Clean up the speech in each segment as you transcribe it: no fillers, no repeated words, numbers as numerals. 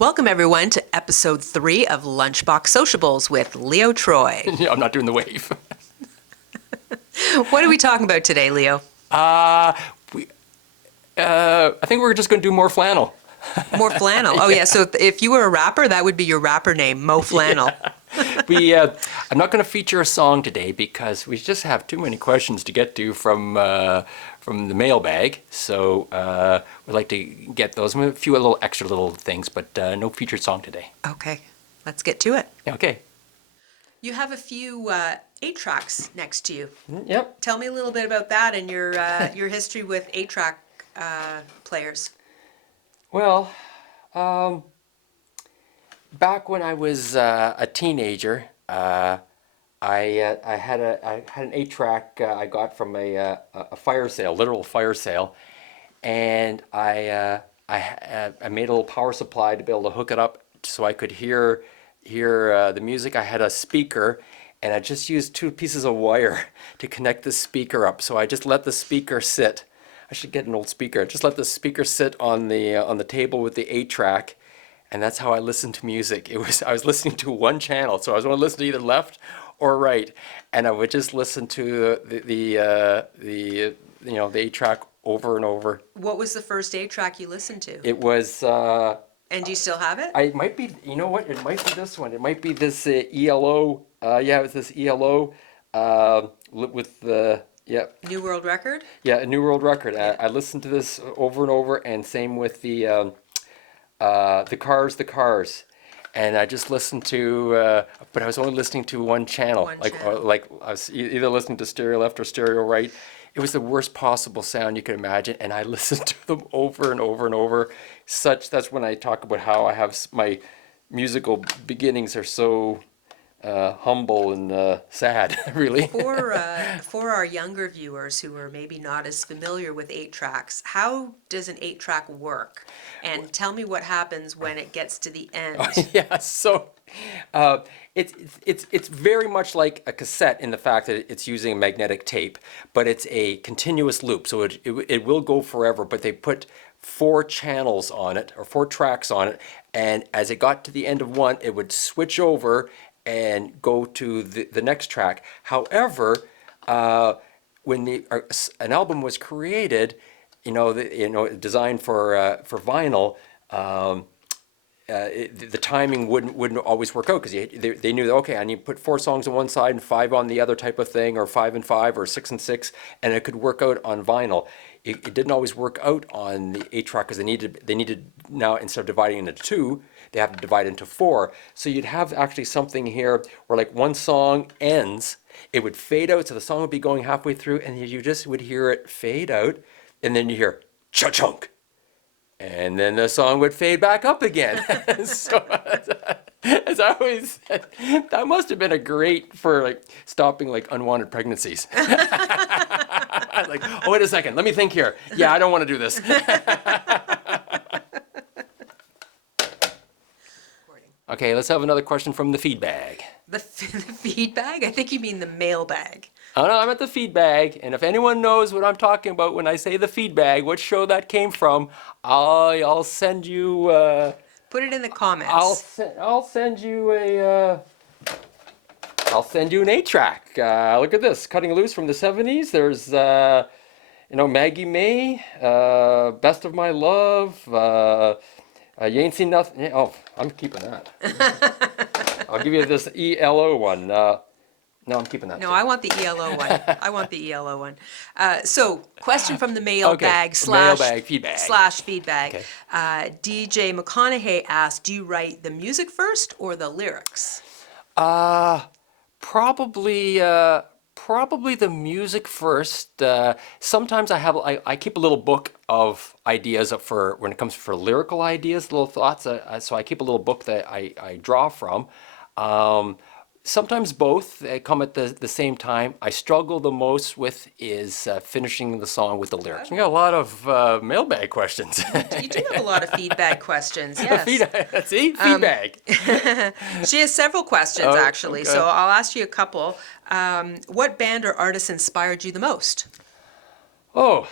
Welcome, everyone, to episode 3 of Lunchbox Sociables with Leo Troy. Yeah, I'm not doing the wave. What are we talking about today, Leo? We, I think we're just going to do more flannel. More flannel. Oh, yeah. So if you were a rapper, that would be your rapper name, Mo Flannel. I'm not going to feature a song today because we just have too many questions to get to from the mailbag. So we'd like to get those. A few little extra little things, but no featured song today. Okay, let's get to it. Okay. You have a few 8-tracks next to you. Yep. Tell me a little bit about that and your history with 8-track players. Well, back when I was a teenager, I had an 8-track I got from a fire sale, literal fire sale, and I made a little power supply to be able to hook it up so I could hear the music. I had a speaker, and I just used 2 pieces of wire to connect the speaker up. So I just let the speaker sit. I should get an old speaker. Just let the speaker sit on the table with the 8-track. And that's how I listened to music. I was listening to one channel, so I was going to listen to either left or right, and I would just listen to the 8-track over and over. What was the first 8-track you listened to? It was. And do you still have it? It might be. You know what? It might be this one. It might be this ELO. Yeah, it was this ELO with the. Yeah. New World Record? Yeah, a New World Record. Yeah. I listened to this over and over, and same with the Cars, and I just listened to, but I was only listening to one channel. Like I was either listening to stereo left or stereo right. It was the worst possible sound you could imagine, and I listened to them over and over and over. That's when I talk about how I have my musical beginnings are so humble and sad, really. For our younger viewers who are maybe not as familiar with 8-tracks, how does an 8-track work? And tell me what happens when it gets to the end. Yeah, so it's very much like a cassette in the fact that it's using magnetic tape, but it's a continuous loop, so it will go forever. But they put 4 channels on it, or 4 tracks on it, and as it got to the end of one, it would switch over and go to the next track. However, when an album was created, designed for vinyl, the timing wouldn't always work out because they knew that, okay, I need to put 4 songs on one side and 5 on the other type of thing, or 5 and 5 or 6 and 6, and it could work out on vinyl. It didn't always work out on the 8-track because they needed now, instead of dividing into 2, they have to divide into 4. So you'd have actually something here where like one song ends, it would fade out, so the song would be going halfway through, and you just would hear it fade out, and then you hear cha-chunk. And then the song would fade back up again. So, as I always said, that must have been great for stopping unwanted pregnancies. Like, oh, wait a second, let me think here. Yeah, I don't want to do this. Okay, let's have another question from the feedbag. The feedbag? I think you mean the mailbag. Oh no, I'm at the feedbag, and if anyone knows what I'm talking about when I say the feedbag, what show that came from, I'll send you. Put it in the comments. I'll send you an 8-track. Look at this, Cutting Loose from the '70s. There's Maggie May, Best of My Love. You Ain't Seen Nothing. Oh, I'm keeping that. I'll give you this ELO one. No, I'm keeping that. No, too. I want the ELO one. I want the ELO one. So, question from the mailbag okay. Mailbag feedbag. /feedbag. Okay. DJ McConaughey asked, do you write the music first or the lyrics? Probably the music first. Sometimes I keep a little book of ideas for when it comes for lyrical ideas, little thoughts. So I keep a little book that I draw from. Sometimes both come at the same time. I struggle the most with is finishing the song with the lyrics. We got a lot of mailbag questions. You do have a lot of feedback questions, yes. See? Feedback. She has several questions, actually, okay. so I'll ask you a couple. What band or artist inspired you the most? Oh,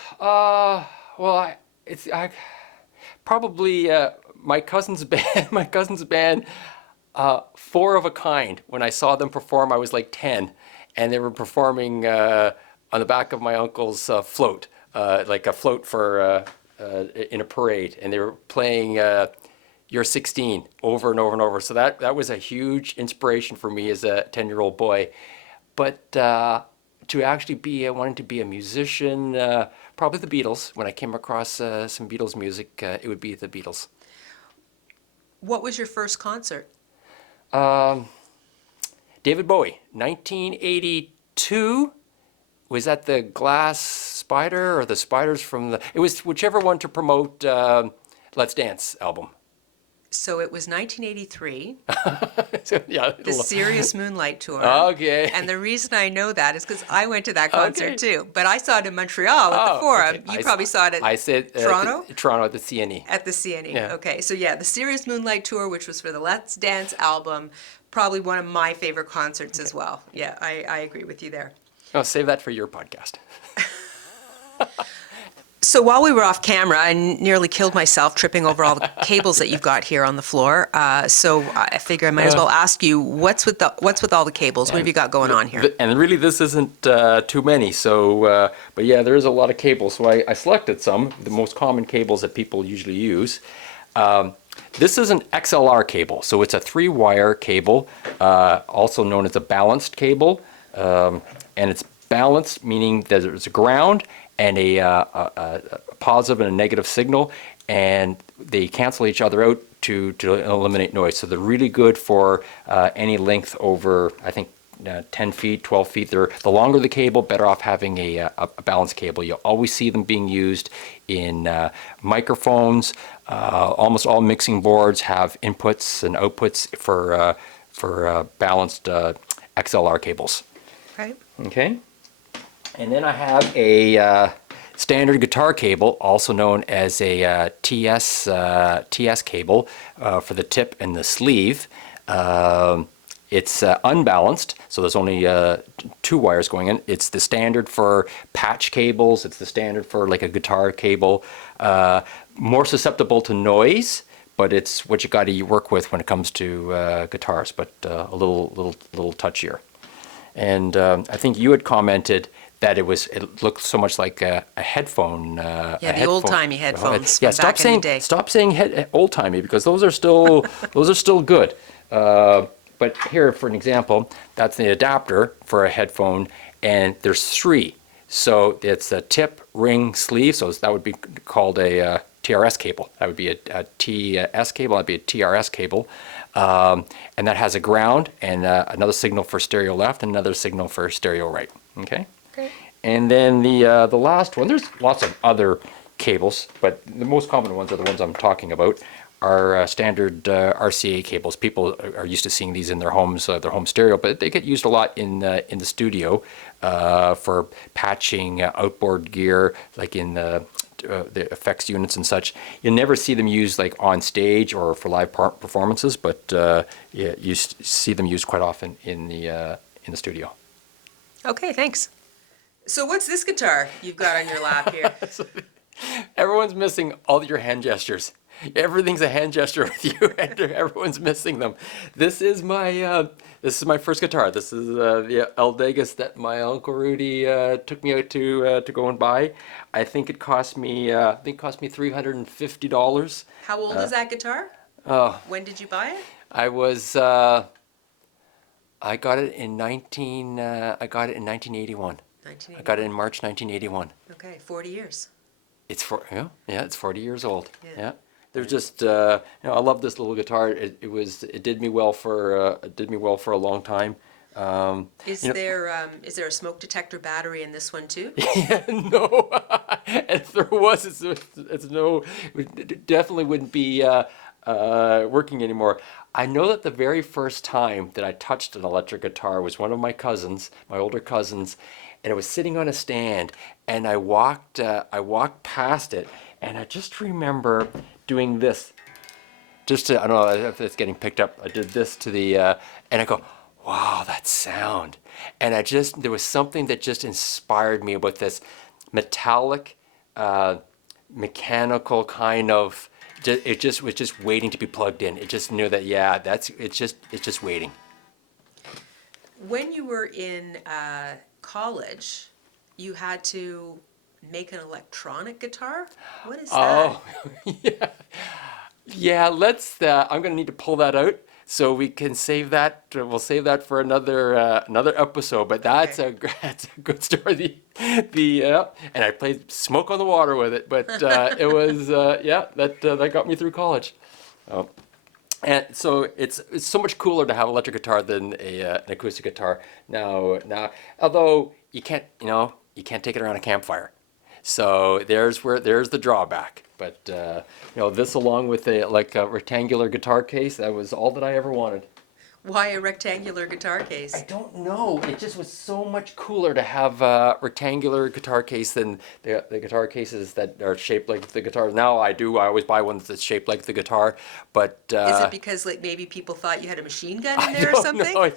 well, probably my cousin's band, four of a kind. When I saw them perform, I was like 10, and they were performing on the back of my uncle's float, like a float for in a parade, and they were playing "You're 16" over and over and over. So that was a huge inspiration for me as a 10-year-old boy. But to actually be wanting to be a musician, probably the Beatles. When I came across some Beatles music, it would be the Beatles. What was your first concert? David Bowie, 1982. Was that the Glass Spider or the Spiders from the? It was whichever one to promote Let's Dance album. So it was 1983, So, yeah. the Serious Moonlight Tour. Okay. And the reason I know that is because I went to that concert Okay. too. But I saw it in Montreal at the Oh, Forum. okay. You I probably saw it at I said Toronto? Toronto at the CNE. At the CNE. Yeah. Okay, so yeah, the Serious Moonlight Tour, which was for the Let's Dance album, probably one of my favorite concerts as well. Yeah, I agree with you there. Oh, save that for your podcast. So while we were off camera, I nearly killed myself tripping over all the cables that you've got here on the floor. So I figure I might as well ask you, what's with all the cables? What have you got going on here? And really, this isn't too many. So, but yeah, there is a lot of cables. So I selected some, the most common cables that people usually use. This is an XLR cable. So it's a 3-wire cable, also known as a balanced cable. And it's balanced, meaning that there's a ground and a positive and a negative signal, and they cancel each other out to eliminate noise. So they're really good for any length over, I think, 10 feet, 12 feet. The longer the cable, better off having a balanced cable. You'll always see them being used in microphones. Almost all mixing boards have inputs and outputs for balanced XLR cables. Right. Okay. And then I have a standard guitar cable, also known as a TS cable for the tip and the sleeve. It's unbalanced, so there's only 2 wires going in. It's the standard for patch cables. It's the standard for like a guitar cable. More susceptible to noise, but it's what you got to work with when it comes to guitars, but a little touchier. And I think you had commented that it looked so much like a headphone. Yeah, the old-timey headphones Yeah, from back in the day. stop saying old-timey, because those are still good. But here, for an example, that's the adapter for a headphone, and there's 3. So it's a tip, ring, sleeve. So that would be called a TRS cable. That would be a TS cable. That'd be a TRS cable. And that has a ground and another signal for stereo left and another signal for stereo right. Okay? Okay. And then the last one, there's lots of other cables, but the most common ones are the ones I'm talking about, are standard RCA cables. People are used to seeing these in their homes, their home stereo, but they get used a lot in the studio for patching outboard gear, like in the effects units and such. You'll never see them used like on stage or for live performances, but yeah, you see them used quite often in the studio. Okay, thanks. So what's this guitar you've got on your lap here? Everyone's missing all your hand gestures. Everything's a hand gesture with you, and everyone's missing them. This is my first guitar. This is the Aldegas that my Uncle Rudy took me out to go and buy. I think it cost me $350. How old is that guitar? Oh, When did you buy it? I got it in 1981. 1980. I got it in March 1981. Okay, 40 years. It's it's 40 years old. Yeah. Yeah. There's just I love this little guitar. It did me well for a long time. Is there a smoke detector battery in this one too? Yeah, no. And if there was, it definitely wouldn't be working anymore. I know that the very first time that I touched an electric guitar was one of my older cousins, and it was sitting on a stand, and I walked past it, and I just remember doing this. I don't know if it's getting picked up. I did this to the, and I go, wow, that sound. And there was something that just inspired me about this metallic, mechanical kind of It just was just waiting to be plugged in. It just knew that, yeah, it's just waiting. When you were in college, you had to make an electronic guitar? What is that? Oh, yeah. Yeah, I'm gonna need to pull that out so we can save that. We'll save that for another episode. But that's Okay. that's a good story. And I played Smoke on the Water with it. But it was that got me through college. Oh. And so it's so much cooler to have electric guitar than an acoustic guitar. Now, although you can't take it around a campfire. So there's the drawback. But this along with a rectangular guitar case, that was all that I ever wanted. Why a rectangular guitar I case? don't know. It just was so much cooler to have a rectangular guitar case than the guitar cases that are shaped like the guitars. Now I always buy one that's shaped like the guitar, but Is it because like maybe people thought you had a machine gun in I there or don't something? know.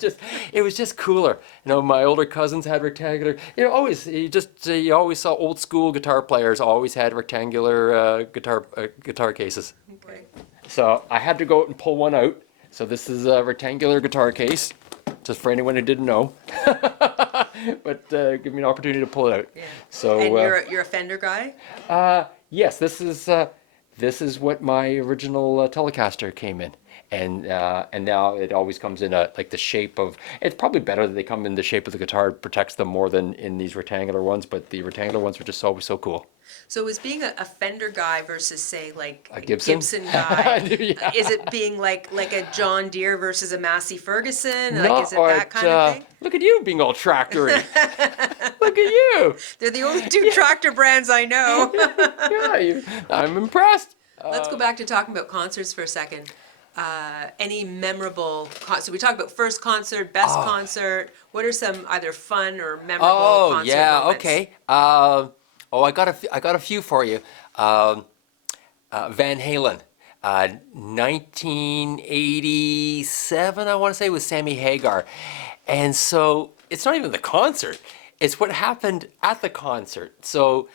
It was just cooler. My older cousins had rectangular. You always saw old school guitar players always had rectangular guitar cases. Okay. So I had to go out and pull one out. So this is a rectangular guitar case, just for anyone who didn't know. But give me an opportunity to pull it out. Yeah. So And you're a Fender guy? yes, this is what my original Telecaster came in, and now it always comes in like the shape of. It's probably better that they come in the shape of the guitar. It protects them more than in these rectangular ones, but the rectangular ones were just always so cool. So is being a Fender guy versus say like A Gibson? guy, Yeah. is it being like a John Deere versus a Massey Ferguson? No, Like is it that kind of thing? Look at you being all tractory. Look at you. They're the only two tractor brands I know. Yeah, I'm impressed. Let's go back to talking about concerts for a second. Any memorable so we talked about first concert, best concert. What are some either fun or memorable Oh, concert yeah, moments? okay. I got a few for you. Van Halen, 1987, I want to say, with Sammy Hagar. And so it's not even the concert, it's what happened at the concert. So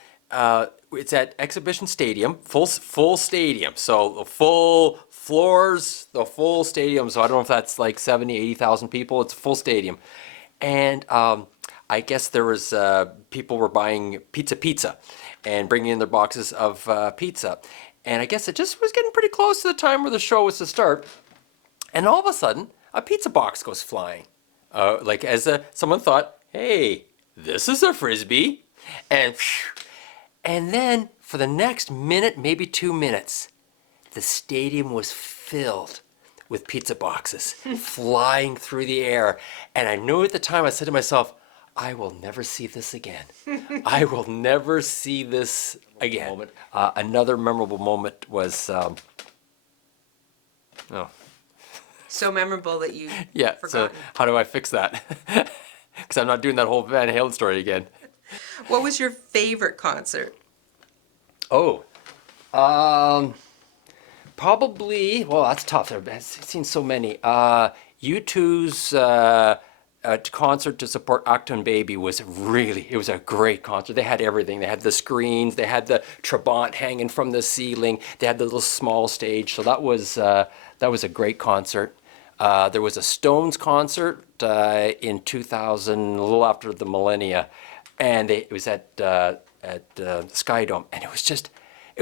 it's at Exhibition Stadium, full stadium. So the full floors, the full stadium. So I don't know if that's like 70, 80,000 people. It's a full stadium. And I guess there was people were buying pizza and bringing in their boxes of pizza. And I guess it just was getting pretty close to the time where the show was to start. And all of a sudden, a pizza box goes flying. Someone thought, hey, this is a Frisbee. And then for the next minute, maybe 2 minutes, the stadium was filled with pizza boxes flying through the air. And I knew at the time, I said to myself, I will never see this again. I will never see this again. Another memorable moment was, So memorable that you yeah, forgotten. so how do I fix that? Because I'm not doing that whole Van Halen story again. What was your favorite concert? Oh, probably, well, that's tough. I've seen so many. U2's concert to support Achtung Baby it was a great concert. They had everything. They had the screens, they had the Trabant hanging from the ceiling, they had the little small stage. So that was a great concert. There was a Stones concert in 2000, a little after the millennia, and it was at Sky Dome, and it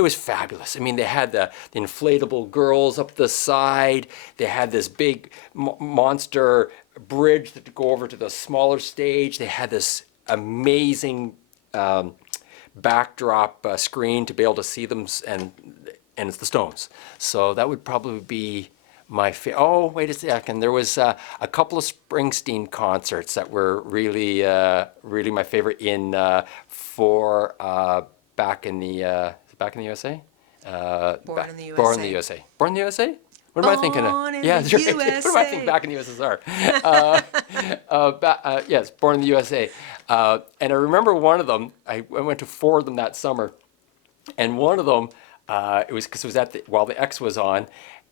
was fabulous. I mean, they had the inflatable girls up the side. They had this big monster bridge that go over to the smaller stage. They had this amazing backdrop screen to be able to see them, and it's the Stones. So that would probably be my favorite. Oh, wait a second. There was a couple of Springsteen concerts that were really my favorite back in the USA? Born in the Born in the USA. USA. Born in the USA? What am I thinking of? Born in Yeah, the that's right. What am I USA. thinking back in the USSR? Yes, Born in the USA. And I remember one of them, I went to 4 of them that summer. And one of them, it was because it was while the X was on.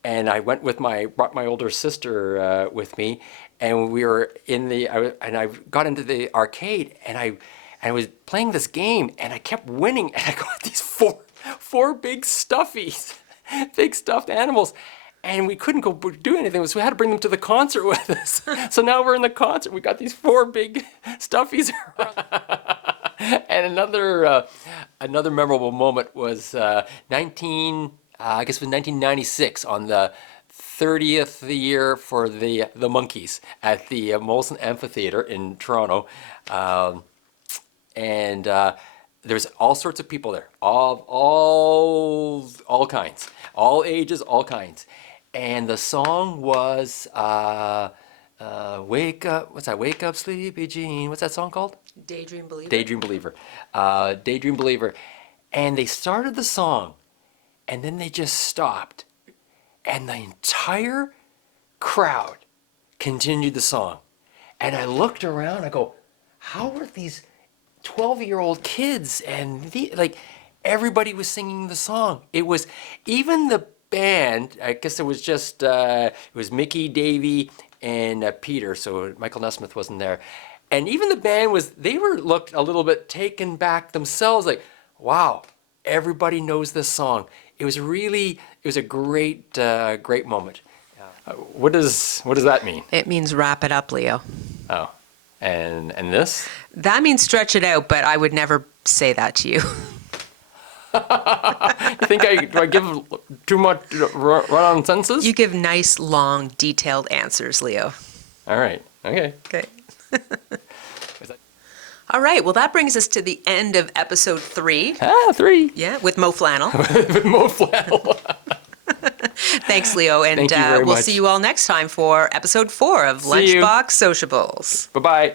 And I went brought my older sister with me. And we were I got into the arcade and I was playing this game and I kept winning. And I got these four big stuffies. big stuffed animals. And we couldn't go do anything, so we had to bring them to the concert with us. So now we're in the concert. We got these 4 big stuffies And another memorable moment was I guess it was 1996, on the 30th year for the Monkees at the Molson Amphitheater in Toronto. And there's all sorts of people there, all kinds, all ages, all kinds. And the song was Wake Up, what's that? Wake Up, Sleepy Jean. What's that song called? Daydream Believer. Daydream Believer. Daydream Believer. And they started the song, and then they just stopped. And the entire crowd continued the song. And I looked around, I go, how are these 12-year-old kids? And everybody was singing the song. It was, even the band, I guess it was just, it was Mickey, Davey, and Peter, so Michael Nesmith wasn't there. And even the band looked a little bit taken back themselves, like, wow, everybody knows this song. It was a great, great moment. What does that mean? It means wrap it up, Leo. Oh, and this? That means stretch it out, but I would never say that to you. You think do I give too much run-on sentences? You give nice, long, detailed answers, Leo. All right. Okay. Okay. All right. Well, that brings us to the end of episode 3. 3. Yeah, with Mo Flannel. With Mo Flannel. Thanks, Leo. And Thank you very we'll much. see you all next time for episode 4 of See you. Lunchbox Sociables. Bye-bye.